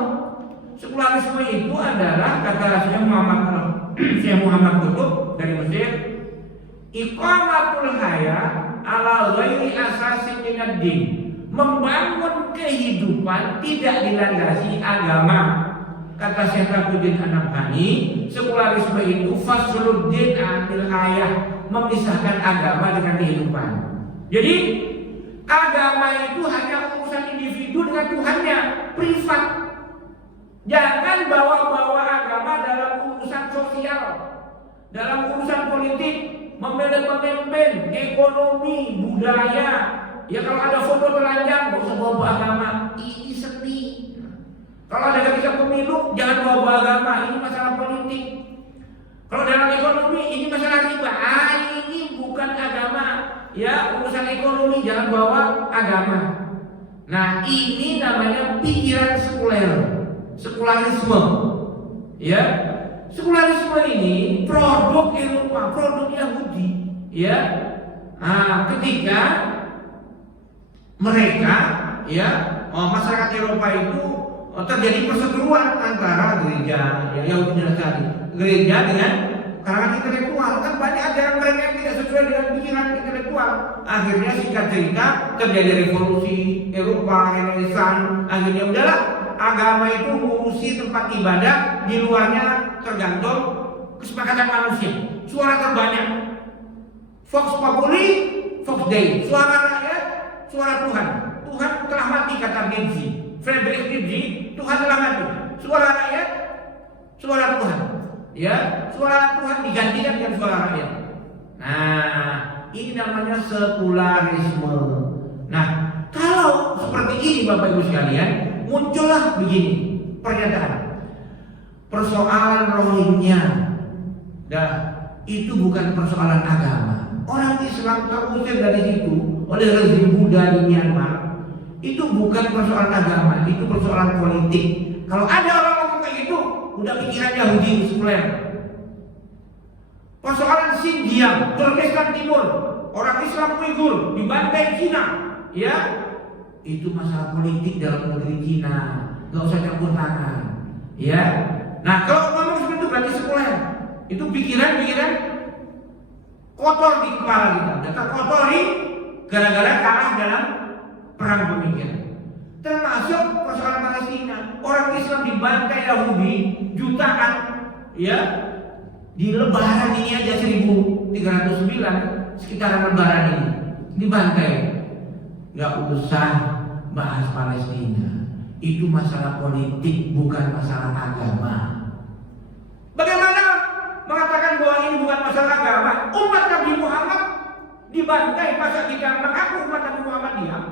Sekularisme itu adalah, kata Syekh Muhammad Qutb dari Mesir, iqamatul haya ala ghairi asasin minad din membangun kehidupan tidak dilandasi agama. Kata Syekh Rabuddin An-Nabhani, sekularisme itu fasluddin anil hayah, memisahkan agama dengan kehidupan. Jadi agama itu hanya urusan individu dengan Tuhannya, privat. Jangan bawa-bawa agama dalam urusan sosial, dalam urusan politik, memilih pemimpin, ekonomi, budaya. Ya kalau ada foto telanjang, gak usah bawa agama. Ini seni. Kalau ada ketika pemilu, jangan bawa agama. Ini masalah politik. Kalau dalam ekonomi, ini masalah riba. Ini bukan agama. Ya urusan ekonomi, jangan bawa agama. Nah ini namanya pikiran sekuler, sekularisme. Ya, sekularisme ini produk Eropa, produk Yahudi. Ya, ketika mereka, ya, masyarakat Eropa itu terjadi perseteruan antara gereja, ya, Yahudi dan Nasrani, gereja dengan kalangan intelektual. Kan banyak ajaran mereka yang tidak sesuai dengan pikiran intelektual. Akhirnya singkat cerita terjadi revolusi Eropa, Renaissance. Akhirnya udahlah, agama itu mengurusi tempat ibadah, di luarnya tergantung kesepakatan manusia. Suara terbanyak, Vox Populi, Vox Dei, suara rakyat, suara Tuhan. Tuhan telah mati, kata Nietzsche, Friedrich Nietzsche. Tuhan telah mati. Suara rakyat, suara Tuhan. Ya, suara Tuhan digantikan dengan suara rakyat. Nah, ini namanya sekularisme. Nah, kalau seperti ini Bapak Ibu sekalian, muncullah begini pernyataan. Persoalan Rohingya, itu bukan persoalan agama. Orang Islam terusir dari situ oleh rezim Buddha di Myanmar. Itu bukan persoalan agama, itu persoalan politik. Kalau ada orang ngomong kayak gitu, udah pikiran Yahudi sekuler. Persoalan Xinjiang, Turkistan Timur, orang Islam Uighur dibantai Cina, ya, itu masalah politik dalam negeri Cina, nggak usah campur tangan, ya. Nah kalau ngomong seperti itu berarti sekuler. Itu pikiran-pikiran kotor di kepala kita, data kotori gara-gara kalah dalam perang pemikiran. Termasuk persoalan Palestina, orang Islam dibantai Yahudi jutaan, ya, di Lebaran ini aja 1309 sekitaran Lebaran ini dibantai. Nggak usah bahas Palestina, itu masalah politik bukan masalah agama. Bagaimana mengatakan bahwa ini bukan masalah agama? Umat Nabi Muhammad dibantai, masa kita mengaku umat Nabi Muhammad diam?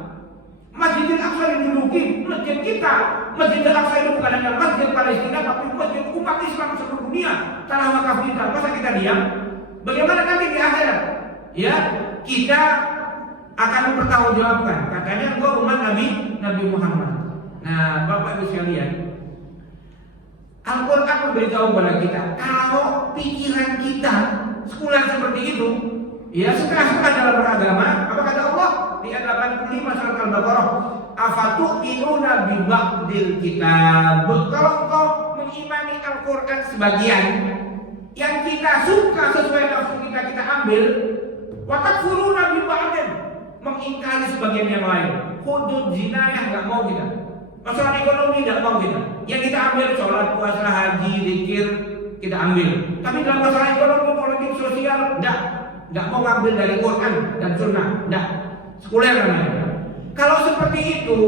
Masjidil Aqsa diduduki, masjid kita. Masjidil Aqsa itu bukan hanya masjid Palestina, tapi masjid umat Islam seluruh dunia, tanah wakaf kita. Masa kita diam? Bagaimana nanti di akhirat? Ya, kita akan mempertanggungjawabkan. Katanya engkau umat Nabi Muhammad. Nah, Bapak Ibu sekalian, Al-Quran memberitahu kepada kita, kalau pikiran kita sekuler seperti itu, ya setengah-setengah dalam beragama, apa kata Allah di ayat 85 surat Al-Baqarah, afatu'minuna bi ba'dil kitab. Kalau engkau mengimani Al-Quran sebagian, yang kita suka sesuai nafsu kita ambil, wa takfuruna bi ba'din, mengingkari sebagian yang lain. Hudud jinayah nggak mau kita. Masalah ekonomi tidak mau kita. Yang kita ambil sholat, puasa, haji, zikir kita ambil. Tapi dalam masalah ekonomi, politik, sosial, tidak mau ngambil dari Quran dan Sunnah, tidak. Sekuler namanya. Kalau seperti itu,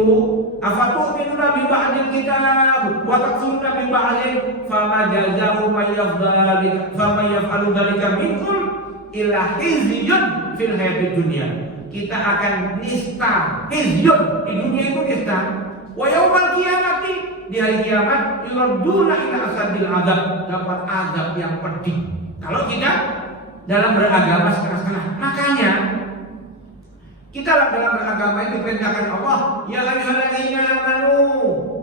afatu'minuna bi ba'dil kitab wa takfuruna bi ba'din, fama jazaa'u may yaf'alu dzalika minkum illa khizyun fil hayatid dunya. Kita akan nista, khizyun di dunia itu nista. Wa yaumal qiyamati, di hari kiamat, yuraduna ila asadil azab, dapat azab yang pedih. Kalau kita dalam beragama setengah-setengah, makanya kita dalam beragama itu diperintahkan Allah, ya ayyuhalladzina amanu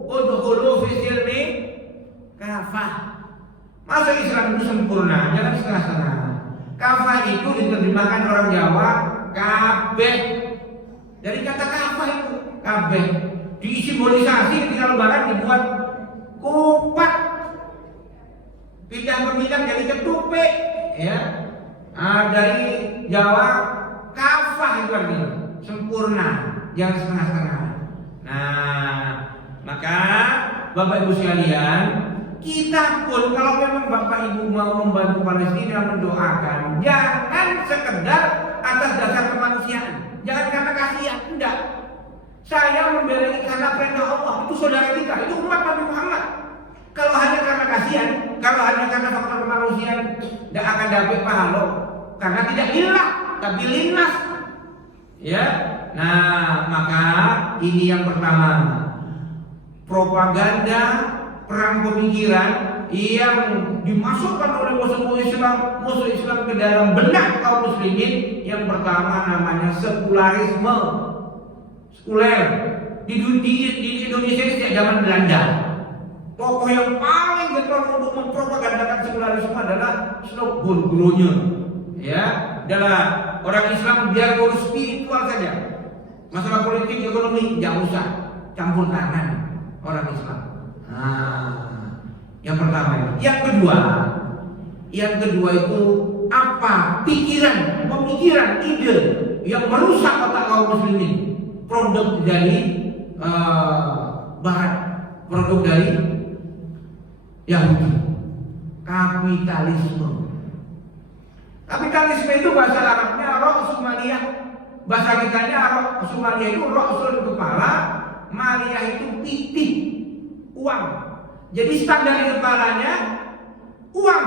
udkhulu fis silmi kafah. Masa Islam itu sempurna, jangan setengah-setengah. Kafah itu diterjemahkan orang Jawa kabeh. Dari kata kafah itu kabeh disimbolisasi ketika Lebaran dibuat kupat, pindah berpindah jadi ketupik, ya. Dari Jawa kafah itu artinya sempurna, jangan setengah-setengah. Nah, maka Bapak Ibu sekalian, kita pun kalau memang Bapak Ibu mau membantu Palestina, mendoakan, jangan sekedar atas dasar kemanusiaan, jangan karena kasihan, enggak. Saya membela ini karena perintah Allah, itu saudara kita, itu umat Nabi Muhammad. Kalau hanya karena kasihan, kalau hanya karena faktor kemanusiaan, tidak akan dapat pahala, karena tidak lillah, tapi linnas. Ya, nah maka ini yang pertama, propaganda perang pemikiran yang dimasukkan oleh musuh Islam ke dalam benak kaum muslimin. Yang pertama namanya sekularisme, sekuler. Di Indonesia sejak zaman Belanda, tokoh yang paling getol untuk mempropagandakan sekularisme adalah Snop Gurgulonya. Ya, adalah orang Islam biar ngurus spiritual saja. Masalah politik, ekonomi jangan usah campur tangan orang Islam. Nah, yang pertama itu. Yang kedua itu apa? Pemikiran, ide yang merusak otak kaum muslimin. Produk dari Barat, produk dari Yahudi. Kapitalisme itu bahasa Arabnya Ra'sumaliyah. Bahasa kitanya Ra'sumaliyah itu Ra'sul kepala, maliyah itu titik uang. Jadi standar di kepalanya uang.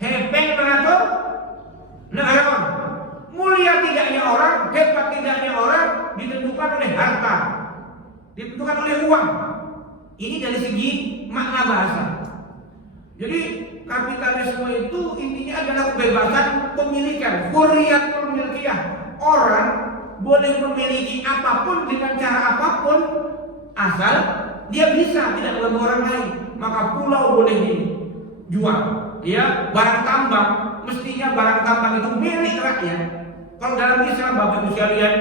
Hepeng mengatur negara. Mulia tidaknya orang, hebat tidaknya orang ditentukan oleh harta, ditentukan oleh uang. Ini dari segi makna bahasa. Jadi kapitalisme itu intinya adalah kebebasan pemilikan, hurriyatul milkiyah. Orang boleh memiliki apapun dengan cara apapun asal dia bisa, tidak mengganggu orang lain. Maka pulau boleh dijual, ya. Barang tambang, mestinya barang tambang itu milik rakyat. Kalau dalam Islam Bapak Ibu sekalian,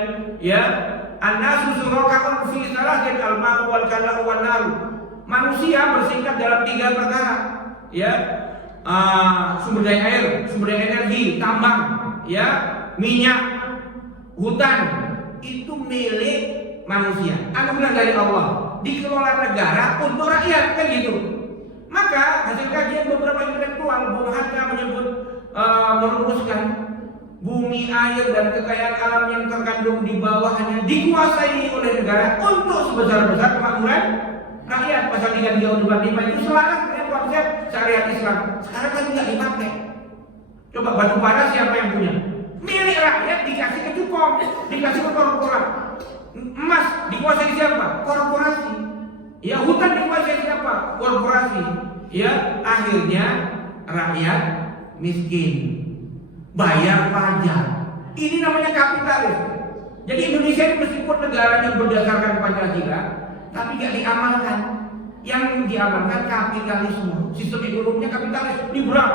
ya, an-nasu syurakaa'un fi salasin al-ma'u wal kala'u wan nar. Manusia bersingkat dalam 3 perkara, ya. Sumber daya air, sumber daya energi, tambang, ya, minyak, hutan, itu milik manusia, anugerah dari Allah, dikelola negara untuk rakyat, kan gitu. Maka hasil kajian beberapa intelektual, Bung Hatta merumuskan bumi, air, dan kekayaan alam yang terkandung di bawahnya dikuasai oleh negara untuk sebesar-besar kemakmuran rakyat. Pasal 33 itu selaras dengan konsep syariat Islam. Sekarang kan tidak dipakai. Coba batu bara siapa yang punya? Milik rakyat, dikasih ke cukong, dikasih ke korporat. Emas dikuasai siapa? Korporasi. Ya, hutan dikuasai siapa? Korporasi. Ya, akhirnya rakyat miskin, bayar pajak. Ini namanya kapitalis. Jadi Indonesia ini meskipun negaranya berdasarkan Pancasila, tapi gak diamalkan. Yang diamalkan kapitalisme. Sistem ekonominya kapitalis. Ini berat.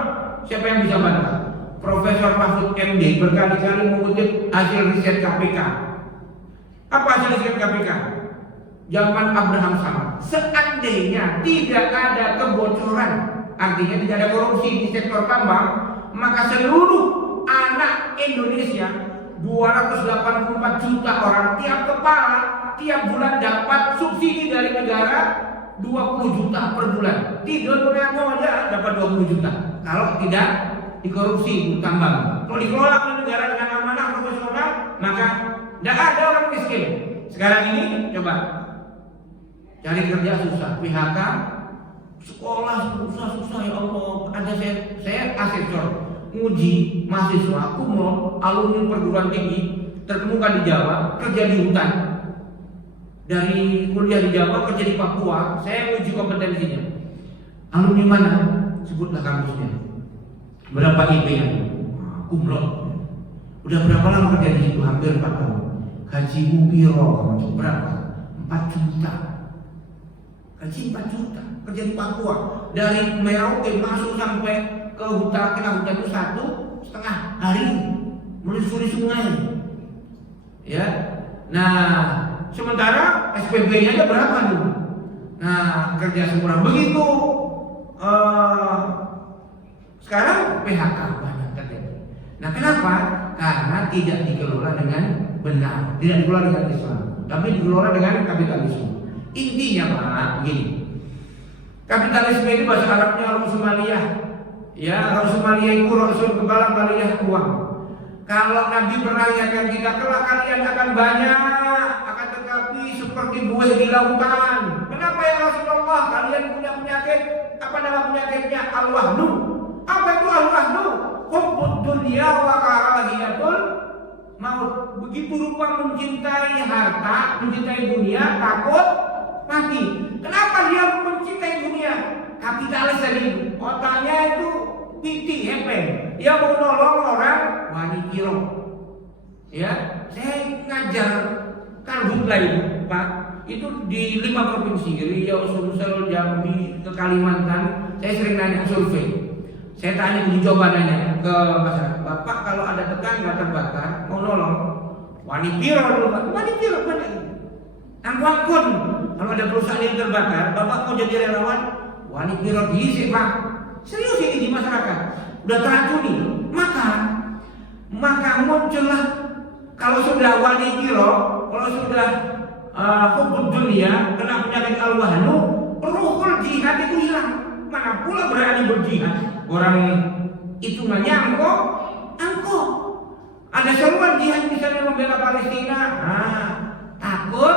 Siapa yang bisa bantah? Profesor Mahfud MD berkali-kali mengutip hasil riset KPK. Apa hasil riset KPK? Zaman Abraham Samad, seandainya tidak ada kebocoran, artinya tidak ada korupsi di sektor tambang, maka seluruh anak Indonesia 284 juta orang tiap kepala tiap bulan dapat subsidi dari negara 20 juta per bulan. Tidur Korea aja dapat 20 juta. Kalau tidak dikorupsi tambang. Kalau dikelola oleh negara dengan amanah profesional, maka tidak ada orang miskin. Sekarang ini coba cari kerja susah, PHK, sekolah susah ya Allah. Ada saya asesor nguji mahasiswa kumlot alumni perguruan tinggi terkemuka di Jawa, kerja di hutan. Dari kuliah di Jawa kerja di Papua, saya uji kompetensinya. Alumni mana? Sebutlah kampusnya. Berapa IP-nya? Kumlot. Udah berapa lama kerja di situ? Hampir 4 tahun. Gaji piro berapa? 4 juta. Gaji 4 juta. Kerja di Papua. Dari Merauke masuk sampai ke hutan, kena hutan itu 1,5 hari menyusuri sungai. Ya. Nah, sementara SPB-nya aja berapa dulu? Nah, kerja semurah begitu. Sekarang PHK banyak terjadi. Nah, kenapa? Karena tidak dikelola dengan benar, tidak dikelola dengan Islam. tapi dikelola dengan kapitalisme. Intinya Pak, begini. Kapitalisme ini bahasa Arabnya ra'sumaliyah. Ya, ra'sumaliyah itu ra'sul kepala, maliyah uang. Kalau Nabi pernah ingatkan kita, kelak kalian akan banyak, akan tetapi seperti buih di lautan. Kenapa ya Rasulullah? Kalian punya penyakit, apa nama penyakitnya? Al-wahnu. Apa itu al-wahnu? Hubbud dunya wa karahiyatul maut. Begitu rupa mencintai harta, mencintai dunia, takut mati. Kenapa dia mencintai dunia? Kapitalis tadi, otaknya itu pitik hepeng. Dia mau nolong orang wani kiro. Ya, saya ngajar karhutla itu, Pak. Itu di 5 provinsi, Riau, Sumsel, Jambi, ke Kalimantan. Saya sering nanya survei. Saya tanya, coba nanya ke masyarakat, Bapak kalau ada tetangga terbakar mau nolong wani kiro dulu, Pak. Wani kiro mana? Angkun. Kalau ada perusahaan yang terbakar, Bapak mau jadi relawan wani kiro diisi, Pak. Serius ini di masyarakat. Udah teracuni. Maka muncullah kalau sudah wani kiro, kalau sudah hubbud dunia, kena penyakit al-wahnu, ruhul jihad itu hilang. Mana pula berani berjihad? Orang itu angkok. Ada seruan jihad misalnya membela Palestina, takut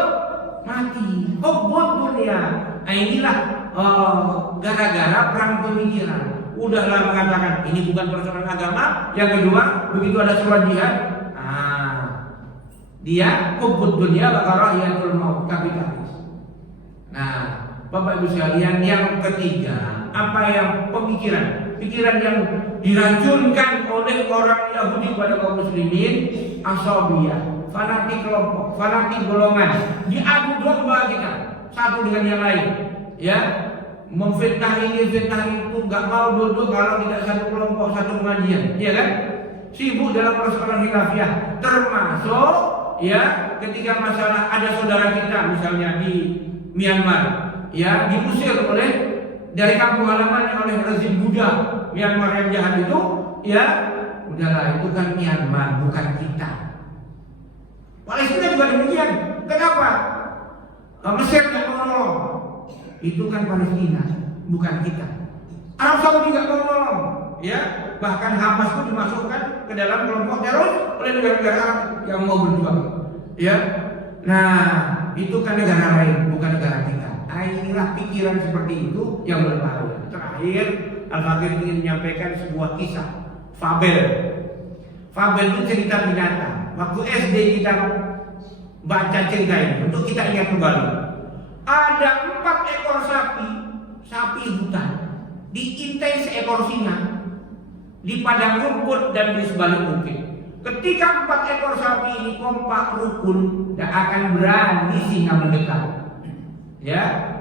mati. Hubbud dunia. Nah inilah gara-gara perang pemikiran. Udahlah mengatakan ini bukan persoalan agama. Yang kedua, begitu ada seruan jihad, dia hubbud dunya wa karahiyatul maut, kapitalis. Nah, Bapak Ibu sekalian, yang ketiga, apa yang pikiran yang diracunkan oleh orang Yahudi pada kaum muslimin, asabiyah, fanatik kelompok, fanatik golongan, diadu domba kita satu dengan yang lain, ya, memfitnah ini, fitnah itu, nggak mau duduk kalau tidak satu kelompok, satu pengajian, ya kan? Sibuk dalam persoalan khilafiyah, termasuk ya ketika masalah ada saudara kita misalnya di Myanmar, ya diusir dari kampung halamannya oleh rezim Buddha Myanmar yang jahat itu, ya udahlah itu kan Myanmar, bukan kita. Palestina juga demikian. Kenapa? Mesir nggak mau nolong, itu kan Palestina, bukan kita. Arab Saudi nggak mau nolong, ya bahkan Hamas pun dimasukkan ke dalam kelompok teroris oleh negara-negara Arab yang mau berjuang, ya. Nah itu kan negara lain, bukan negara kita. Inilah pikiran seperti itu yang berbahaya. Terakhir, Al-Fakir ingin menyampaikan sebuah kisah fabel. Fabel itu cerita binatang. Waktu SD kita baca cerita ini untuk kita ingat kembali. Ada 4 ekor sapi hutan, diintai seekor singa di padang rumput dan di sebalik bukit. Ketika 4 ekor sapi ini kompak rukun, dan akan berani singa mendekat. Ya,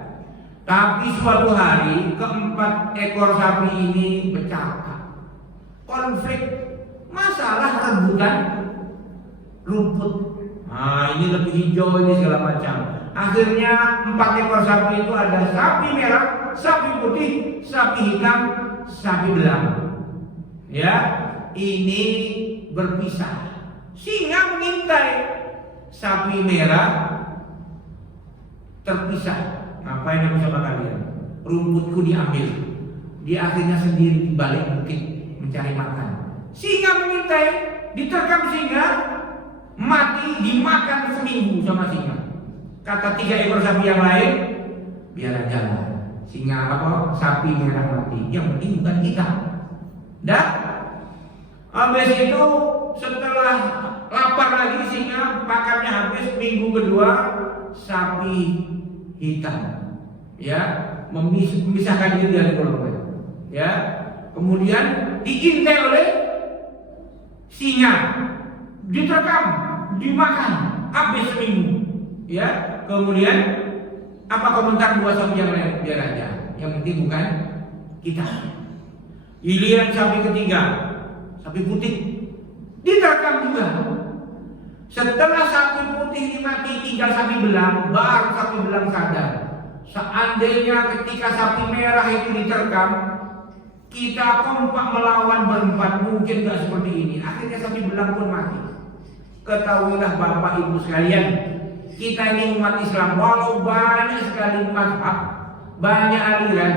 tapi suatu hari keempat ekor sapi ini bercakap, konflik, masalah rebutan rumput. Nah ini lebih hijau ini segala macam. Akhirnya 4 ekor sapi itu ada sapi merah, sapi putih, sapi hitam, sapi belang. Ya, ini berpisah. Singa mengintai, sapi merah terpisah. Ngapain aku sama kalian? Rumputku diambil. Dia akhirnya sendiri di balik bukit mencari makan. Singa mengintai, diterkam singa, mati dimakan seminggu sama singa. Kata 3 ekor sapi yang lain, biar jalan. Singa sapi merah mati. Yang penting bukan kita. Dan habis itu setelah lapar lagi singa, makannya habis, minggu kedua sapi hitam, ya, memisahkan diri dari golongan, ya, kemudian diintai oleh singa, diterkam, dimakan, habis seminggu, ya, kemudian apa komentar 2 sapi yang lain? Biar aja, yang penting bukan kita. Giliran sapi ketiga, sapi putih, diterkam juga. Setelah sapi putih dimati, tinggal sapi belang, baru sapi belang sadar. Seandainya ketika sapi merah itu diterkam, kita kompak melawan berempat, mungkin gak seperti ini. Akhirnya sapi belang pun mati. Ketahuilah Bapak Ibu sekalian, kita ini umat Islam, walau banyak sekali mazhab, banyak aliran,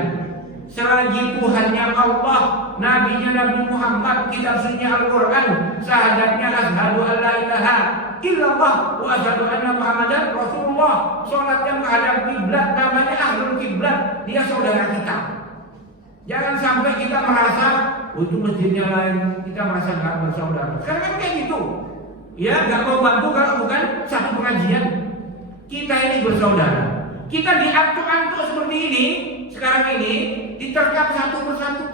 selagi Tuhannya Allah, Nabinya Nabi Muhammad, kitab suci Al-Quran, syahadatnya asyhadu an la ilaha illallah wa asyhadu anna Muhammadan Rasulullah, sholatnya menghadap kiblat, namanya ahlul kiblat, dia saudara kita. Jangan sampai kita merasa itu masjidnya lain, kita merasa nggak bersaudara. Sekarang kan kayak gitu, ya nggak mau bantu kalau bukan satu pengajian. Kita ini bersaudara. Kita diantuk-antuk seperti ini sekarang ini, diterkam satu persatu,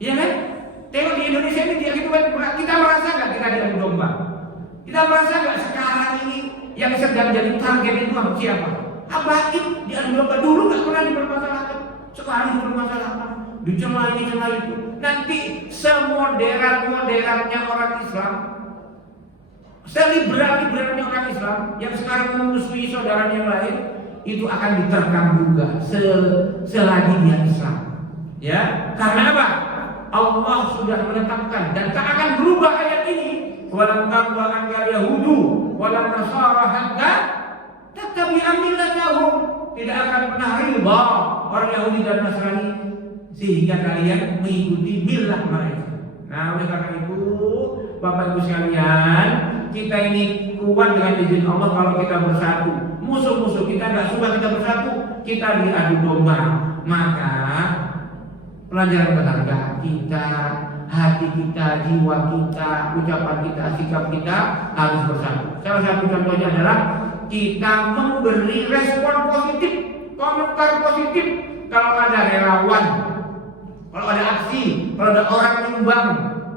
ya kan? Tengok di Indonesia ini dia gitu kan, kita merasa nggak kita diadu domba? Kita merasa nggak sekarang ini yang sedang jadi target itu siapa? Habaib diadu domba, dulu nggak pernah dipermasalahkan, sekarang dipermasalahkan, dicela ini cela itu. Nanti semoderan-moderannya orang Islam, seliberal-liberalnya orang Islam yang sekarang memusuhi saudaranya yang lain, itu akan diterkam juga selagi dia Islam. Ya, karena apa? Allah sudah menetapkan dan tak akan berubah ayat ini. Walan tarda anka yahudu walan nasara hatta tattabi'a millatahum. Tidak akan pernah ridha orang Yahudi dan Nasrani sehingga kalian mengikuti milah mereka. Nah, oleh karena itu, Bapak Ibu sekalian, kita ini kuat dengan izin Allah kalau kita bersatu. Musuh-musuh kita nggak suka kita bersatu, kita diadu domba. Maka pelajaran berharga kita, hati kita, jiwa kita, ucapan kita, sikap kita harus bersatu. Salah satu contohnya adalah kita memberi respon positif, komentar positif. Kalau ada relawan, kalau ada aksi, kalau ada orang nyumbang,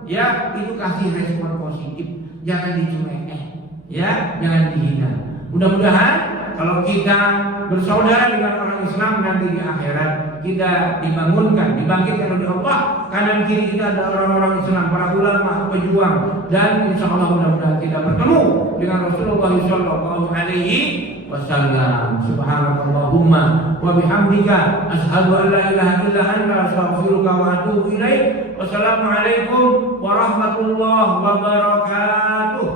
ya itu kasih respon positif. Jangan dicuekin, ya jangan dihina. Mudah-mudahan kalau kita bersaudara dengan orang Islam nanti di akhirat kita dibangunkan, dibangkitkan oleh Allah. Kanan kiri kita ada orang-orang Islam, para ulama, pejuang, dan insya Allah mudah-mudahan kita bertemu dengan Rasulullah Sallallahu Alaihi Wasallam. Subhanallahumma wa bihamdika, asyhadu an la ilaha illa anta, astaghfiruka wa atubu ilaik. Wassalamualaikum warahmatullahi wabarakatuh.